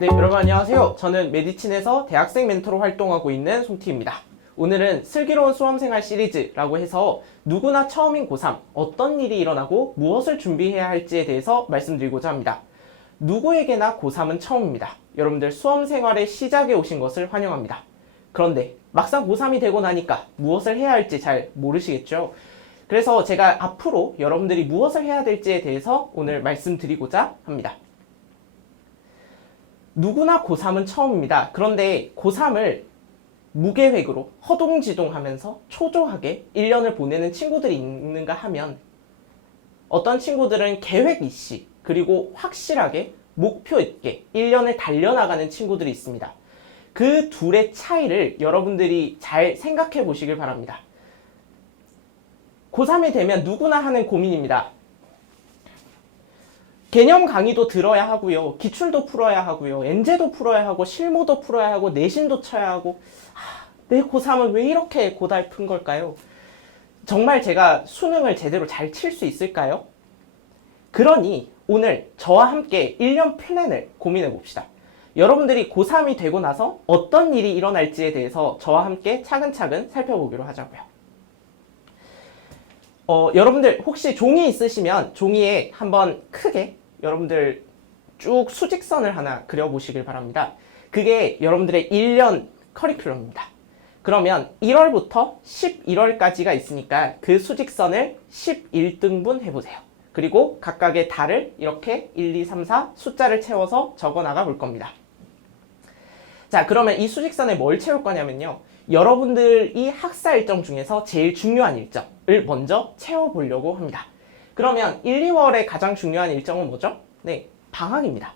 네, 여러분 안녕하세요. 저는 메디친에서 대학생 멘토로 활동하고 있는 송티입니다. 오늘은 슬기로운 수험생활 시리즈라고 해서 누구나 처음인 고3 어떤 일이 일어나고 무엇을 준비해야 할지에 대해서 말씀드리고자 합니다. 누구에게나 고3은 처음입니다. 여러분들 수험생활의 시작에 오신 것을 환영합니다. 그런데 막상 고3이 되고 나니까 무엇을 해야 할지 잘 모르시겠죠? 그래서 제가 앞으로 여러분들이 무엇을 해야 될지에 대해서 오늘 말씀드리고자 합니다. 누구나 고3은 처음입니다. 그런데 고3을 무계획으로 허둥지둥하면서 초조하게 1년을 보내는 친구들이 있는가 하면 어떤 친구들은 계획 이시 그리고 확실하게 목표 있게 1년을 달려나가는 친구들이 있습니다. 그 둘의 차이를 여러분들이 잘 생각해 보시길 바랍니다. 고3이 되면 누구나 하는 고민입니다. 개념 강의도 들어야 하고요. 기출도 풀어야 하고요. 엔제도 풀어야 하고 실무도 풀어야 하고 내신도 쳐야 하고 내 고3은 왜 이렇게 고달픈 걸까요? 정말 제가 수능을 제대로 잘 칠 수 있을까요? 그러니 오늘 저와 함께 1년 플랜을 고민해 봅시다. 여러분들이 고3이 되고 나서 어떤 일이 일어날지에 대해서 저와 함께 차근차근 살펴보기로 하자고요. 여러분들 혹시 종이 있으시면 종이에 한번 크게 여러분들 쭉 수직선을 하나 그려보시길 바랍니다. 그게 여러분들의 1년 커리큘럼입니다. 그러면 1월부터 11월까지가 있으니까 그 수직선을 11등분 해보세요. 그리고 각각의 달을 이렇게 1, 2, 3, 4 숫자를 채워서 적어 나가 볼 겁니다. 자, 그러면 이 수직선에 뭘 채울 거냐면요. 여러분들이 학사 일정 중에서 제일 중요한 일정을 먼저 채워보려고 합니다. 그러면 1, 2월에 가장 중요한 일정은 뭐죠? 네, 방학입니다.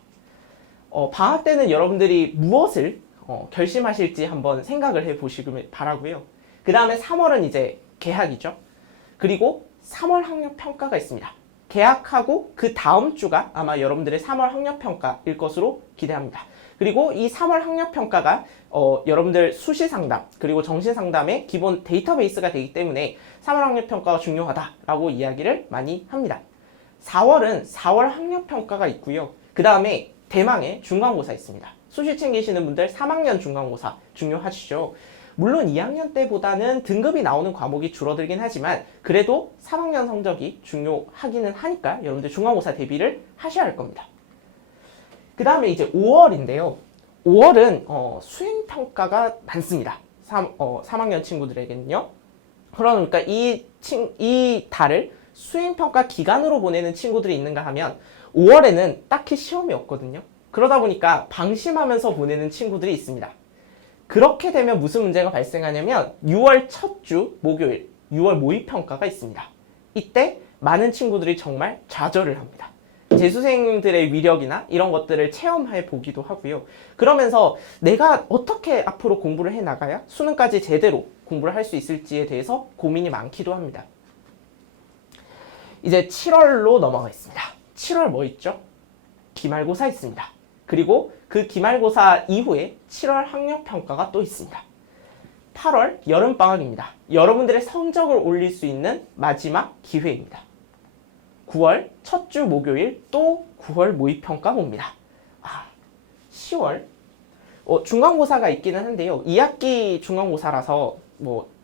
방학 때는 여러분들이 무엇을 결심하실지 한번 생각을 해보시길 바라고요. 그 다음에 3월은 이제 개학이죠. 그리고 3월 학력평가가 있습니다. 개학하고 그 다음 주가 아마 여러분들의 3월 학력평가일 것으로 기대합니다. 그리고 이 3월 학력평가가 여러분들 수시상담 그리고 정시상담의 기본 데이터베이스가 되기 때문에 3월 학력평가가 중요하다라고 이야기를 많이 합니다. 4월은 4월 학력평가가 있고요. 그 다음에 대망의 중간고사 있습니다. 수시 챙기시는 분들 3학년 중간고사 중요하시죠. 물론 2학년 때보다는 등급이 나오는 과목이 줄어들긴 하지만 그래도 3학년 성적이 중요하기는 하니까 여러분들 중간고사 대비를 하셔야 할 겁니다. 그 다음에 이제 5월인데요. 5월은 수행평가가 많습니다. 3학년 친구들에게는요. 그러니까 이 달을 수행평가 기간으로 보내는 친구들이 있는가 하면 5월에는 딱히 시험이 없거든요. 그러다 보니까 방심하면서 보내는 친구들이 있습니다. 그렇게 되면 무슨 문제가 발생하냐면 6월 첫 주 목요일 6월 모의평가가 있습니다. 이때 많은 친구들이 정말 좌절을 합니다. 재수생들의 위력이나 이런 것들을 체험해 보기도 하고요. 그러면서 내가 어떻게 앞으로 공부를 해나가야 수능까지 제대로 공부를 할 수 있을지에 대해서 고민이 많기도 합니다. 이제 7월로 넘어가겠습니다. 7월 뭐 있죠? 기말고사 있습니다. 그리고 그 기말고사 이후에 7월 학력평가가 또 있습니다. 8월 여름방학입니다. 여러분들의 성적을 올릴 수 있는 마지막 기회입니다. 9월 첫 주 목요일 또 9월 모의평가 봅니다. 10월 중간고사가 있기는 한데요. 2학기 중간고사라서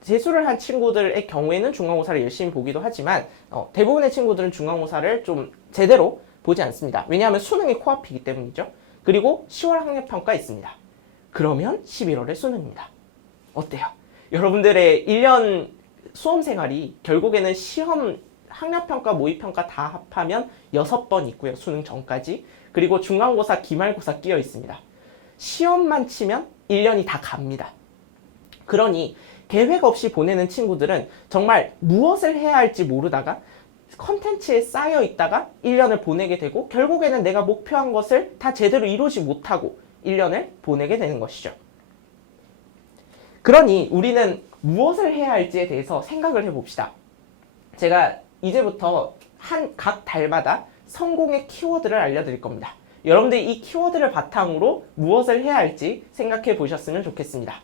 재수를 한 친구들의 경우에는 중간고사를 열심히 보기도 하지만 대부분의 친구들은 중간고사를 좀 제대로 보지 않습니다. 왜냐하면 수능이 코앞이기 때문이죠. 그리고 10월 학력평가 있습니다. 그러면 11월에 수능입니다. 어때요? 여러분들의 1년 수험생활이 결국에는 시험 학력평가, 모의평가 다 합하면 6번 있고요. 수능 전까지. 그리고 중간고사, 기말고사 끼어 있습니다. 시험만 치면 1년이 다 갑니다. 그러니 계획 없이 보내는 친구들은 정말 무엇을 해야 할지 모르다가 컨텐츠에 쌓여 있다가 1년을 보내게 되고 결국에는 내가 목표한 것을 다 제대로 이루지 못하고 1년을 보내게 되는 것이죠. 그러니 우리는 무엇을 해야 할지에 대해서 생각을 해봅시다. 제가 이제부터 각 달마다 성공의 키워드를 알려드릴 겁니다. 여러분들이 이 키워드를 바탕으로 무엇을 해야 할지 생각해 보셨으면 좋겠습니다.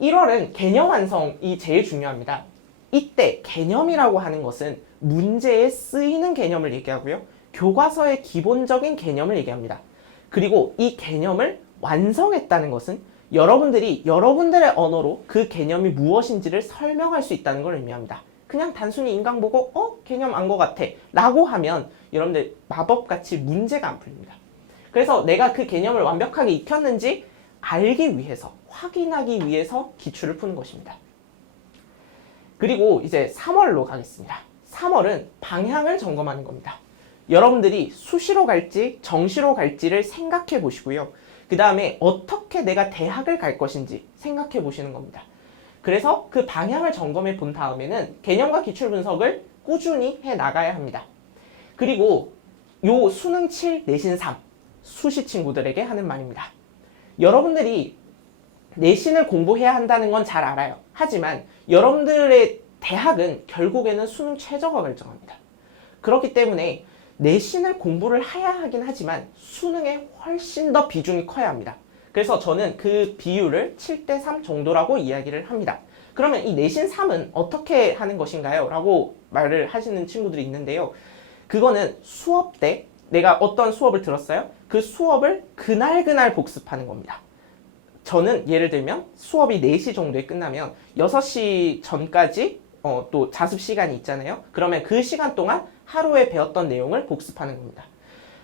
1월은 개념 완성이 제일 중요합니다. 이때 개념이라고 하는 것은 문제에 쓰이는 개념을 얘기하고요. 교과서의 기본적인 개념을 얘기합니다. 그리고 이 개념을 완성했다는 것은 여러분들이 여러분들의 언어로 그 개념이 무엇인지를 설명할 수 있다는 걸 의미합니다. 그냥 단순히 인강 보고 개념 안 것 같아 라고 하면 여러분들 마법같이 문제가 안 풀립니다. 그래서 내가 그 개념을 완벽하게 익혔는지 알기 위해서, 확인하기 위해서 기출을 푸는 것입니다. 그리고 이제 3월로 가겠습니다. 3월은 방향을 점검하는 겁니다. 여러분들이 수시로 갈지 정시로 갈지를 생각해 보시고요. 그 다음에 어떻게 내가 대학을 갈 것인지 생각해 보시는 겁니다. 그래서 그 방향을 점검해 본 다음에는 개념과 기출 분석을 꾸준히 해 나가야 합니다. 그리고 요 수능 7, 내신 3 수시 친구들에게 하는 말입니다. 여러분들이 내신을 공부해야 한다는 건 잘 알아요. 하지만 여러분들의 대학은 결국에는 수능 최저가 결정합니다. 그렇기 때문에 내신을 공부를 해야 하긴 하지만 수능에 훨씬 더 비중이 커야 합니다. 그래서 저는 그 비율을 7대3 정도라고 이야기를 합니다. 그러면 이 내신 3은 어떻게 하는 것인가요? 라고 말을 하시는 친구들이 있는데요. 그거는 수업 때 내가 어떤 수업을 들었어요? 그 수업을 그날 복습하는 겁니다. 저는 예를 들면 수업이 4시 정도에 끝나면 6시 전까지 또 자습 시간이 있잖아요. 그러면 그 시간 동안 하루에 배웠던 내용을 복습하는 겁니다.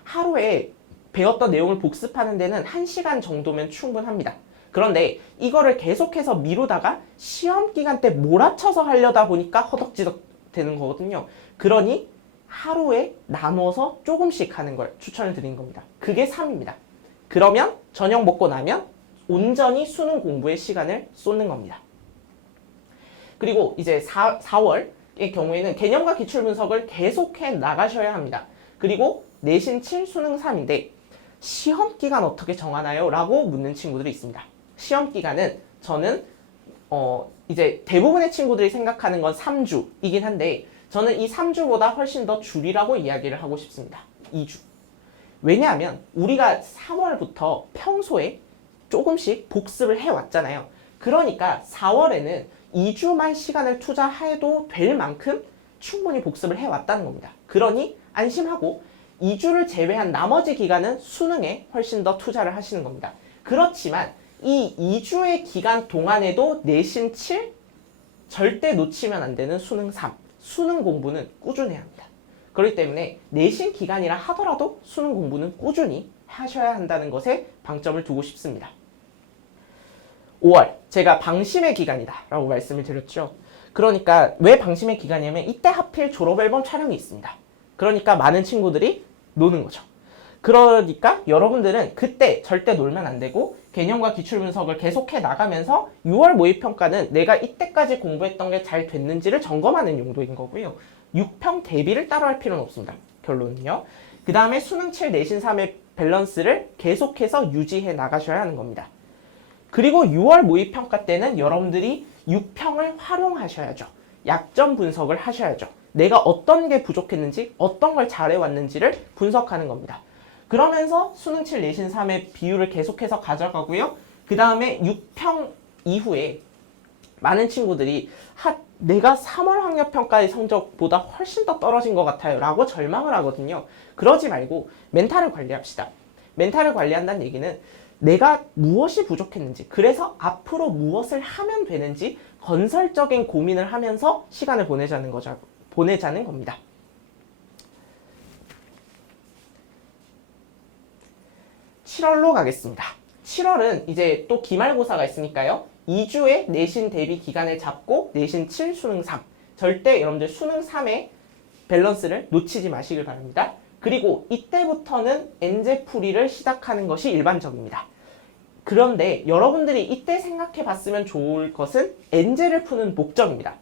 하루에 배웠던 내용을 복습하는 데는 1시간 정도면 충분합니다. 그런데 이거를 계속해서 미루다가 시험 기간 때 몰아쳐서 하려다 보니까 허덕지덕 되는 거거든요. 그러니 하루에 나눠서 조금씩 하는 걸 추천을 드린 겁니다. 그게 3입니다. 그러면 저녁 먹고 나면 온전히 수능 공부에 시간을 쏟는 겁니다. 그리고 이제 4월의 경우에는 개념과 기출 분석을 계속해 나가셔야 합니다. 그리고 내신 7, 수능 3인데 시험 기간 어떻게 정하나요? 라고 묻는 친구들이 있습니다. 시험 기간은 저는 이제 대부분의 친구들이 생각하는 건 3주이긴 한데 저는 이 3주보다 훨씬 더 줄이라고 이야기를 하고 싶습니다. 2주. 왜냐하면 우리가 3월부터 평소에 조금씩 복습을 해왔잖아요. 그러니까 4월에는 2주만 시간을 투자해도 될 만큼 충분히 복습을 해왔다는 겁니다. 그러니 안심하고 2주를 제외한 나머지 기간은 수능에 훨씬 더 투자를 하시는 겁니다. 그렇지만 이 2주의 기간 동안에도 내신 7 절대 놓치면 안 되는 수능 3 수능 공부는 꾸준해야 합니다. 그렇기 때문에 내신 기간이라 하더라도 수능 공부는 꾸준히 하셔야 한다는 것에 방점을 두고 싶습니다. 5월 제가 방심의 기간이다 라고 말씀을 드렸죠. 그러니까 왜 방심의 기간이냐면 이때 하필 졸업앨범 촬영이 있습니다. 그러니까 많은 친구들이 노는 거죠. 그러니까 여러분들은 그때 절대 놀면 안 되고 개념과 기출 분석을 계속해 나가면서 6월 모의평가는 내가 이때까지 공부했던 게 잘 됐는지를 점검하는 용도인 거고요. 6평 대비를 따로 할 필요는 없습니다. 결론은요. 그 다음에 수능 7, 내신 3의 밸런스를 계속해서 유지해 나가셔야 하는 겁니다. 그리고 6월 모의평가 때는 여러분들이 6평을 활용하셔야죠. 약점 분석을 하셔야죠. 내가 어떤 게 부족했는지, 어떤 걸 잘해왔는지를 분석하는 겁니다. 그러면서 수능 7, 내신 3의 비율을 계속해서 가져가고요. 그 다음에 6평 이후에 많은 친구들이 내가 3월 학력평가의 성적보다 훨씬 더 떨어진 것 같아요 라고 절망을 하거든요. 그러지 말고 멘탈을 관리합시다. 멘탈을 관리한다는 얘기는 내가 무엇이 부족했는지, 그래서 앞으로 무엇을 하면 되는지 건설적인 고민을 하면서 시간을 보내자는 겁니다. 7월로 가겠습니다. 7월은 이제 또 기말고사가 있으니까요. 2주의 내신 대비 기간을 잡고 내신 7, 수능 3. 절대 여러분들 수능 3의 밸런스를 놓치지 마시길 바랍니다. 그리고 이때부터는 엔제풀이를 시작하는 것이 일반적입니다. 그런데 여러분들이 이때 생각해 봤으면 좋을 것은 엔제를 푸는 목적입니다.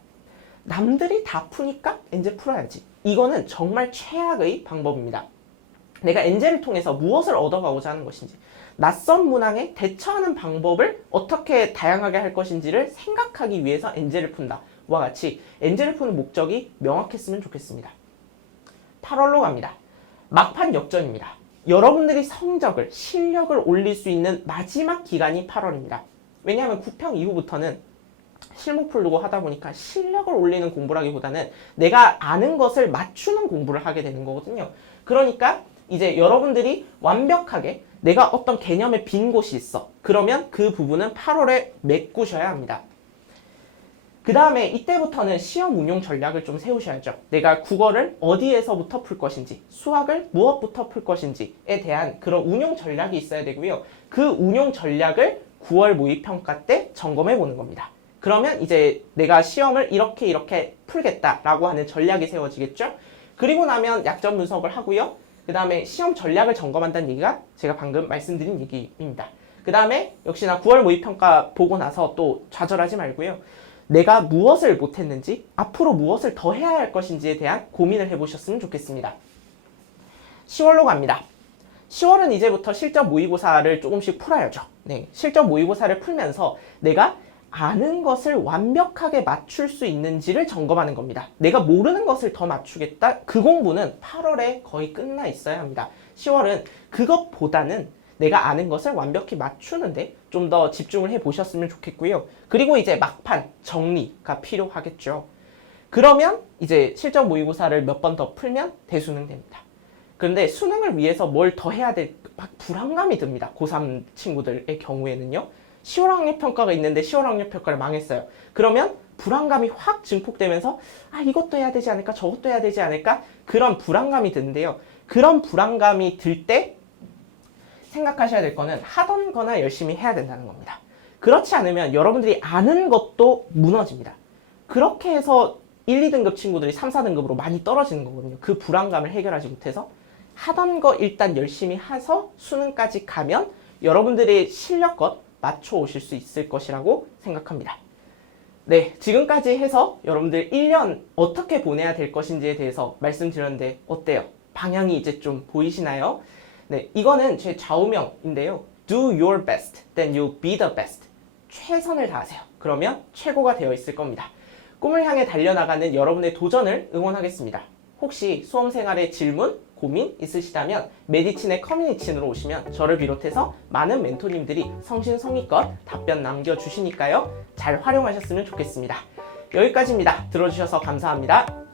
남들이 다 푸니까 엔제 풀어야지. 이거는 정말 최악의 방법입니다. 내가 엔제를 통해서 무엇을 얻어가고자 하는 것인지, 낯선 문항에 대처하는 방법을 어떻게 다양하게 할 것인지를 생각하기 위해서 엔제를 푼다. 와 같이 엔제를 푸는 목적이 명확했으면 좋겠습니다. 8월로 갑니다. 막판 역전입니다. 여러분들이 성적을, 실력을 올릴 수 있는 마지막 기간이 8월입니다. 왜냐하면 9평 이후부터는 실무 풀고 하다 보니까 실력을 올리는 공부라기보다는 내가 아는 것을 맞추는 공부를 하게 되는 거거든요. 그러니까 이제 여러분들이 완벽하게 내가 어떤 개념의 빈 곳이 있어. 그러면 그 부분은 8월에 메꾸셔야 합니다. 그 다음에 이때부터는 시험 운용 전략을 좀 세우셔야죠. 내가 국어를 어디에서부터 풀 것인지, 수학을 무엇부터 풀 것인지에 대한 그런 운용 전략이 있어야 되고요. 그 운용 전략을 9월 모의평가 때 점검해 보는 겁니다. 그러면 이제 내가 시험을 이렇게 풀겠다라고 하는 전략이 세워지겠죠. 그리고 나면 약점 분석을 하고요. 그 다음에 시험 전략을 점검한다는 얘기가 제가 방금 말씀드린 얘기입니다. 그 다음에 역시나 9월 모의평가 보고 나서 또 좌절하지 말고요. 내가 무엇을 못했는지, 앞으로 무엇을 더 해야 할 것인지에 대한 고민을 해보셨으면 좋겠습니다. 10월로 갑니다. 10월은 이제부터 실전 모의고사를 조금씩 풀어야죠. 네, 실전 모의고사를 풀면서 내가 아는 것을 완벽하게 맞출 수 있는지를 점검하는 겁니다. 내가 모르는 것을 더 맞추겠다? 그 공부는 8월에 거의 끝나 있어야 합니다. 10월은 그것보다는 내가 아는 것을 완벽히 맞추는데 좀 더 집중을 해보셨으면 좋겠고요. 그리고 이제 막판 정리가 필요하겠죠. 그러면 이제 실전 모의고사를 몇 번 더 풀면 대수능 됩니다. 그런데 수능을 위해서 뭘 더 해야 될 막 불안감이 듭니다. 고3 친구들의 경우에는요. 10월 학력평가가 있는데 10월 학력평가를 망했어요. 그러면 불안감이 확 증폭되면서 이것도 해야 되지 않을까 저것도 해야 되지 않을까 그런 불안감이 드는데요. 그런 불안감이 들 때 생각하셔야 될 거는 하던 거나 열심히 해야 된다는 겁니다. 그렇지 않으면 여러분들이 아는 것도 무너집니다. 그렇게 해서 1, 2등급 친구들이 3, 4등급으로 많이 떨어지는 거거든요. 그 불안감을 해결하지 못해서 하던 거 일단 열심히 해서 수능까지 가면 여러분들의 실력껏 맞춰 오실 수 있을 것이라고 생각합니다. 네, 지금까지 해서 여러분들 1년 어떻게 보내야 될 것인지에 대해서 말씀드렸는데 어때요? 방향이 이제 좀 보이시나요? 네, 이거는 제 좌우명인데요. Do your best, then you'll be the best. 최선을 다하세요. 그러면 최고가 되어 있을 겁니다. 꿈을 향해 달려나가는 여러분의 도전을 응원하겠습니다. 혹시 수험생활에 질문, 고민 있으시다면 메디친의 커뮤니티로 오시면 저를 비롯해서 많은 멘토님들이 성심성의껏 답변 남겨주시니까요. 잘 활용하셨으면 좋겠습니다. 여기까지입니다. 들어주셔서 감사합니다.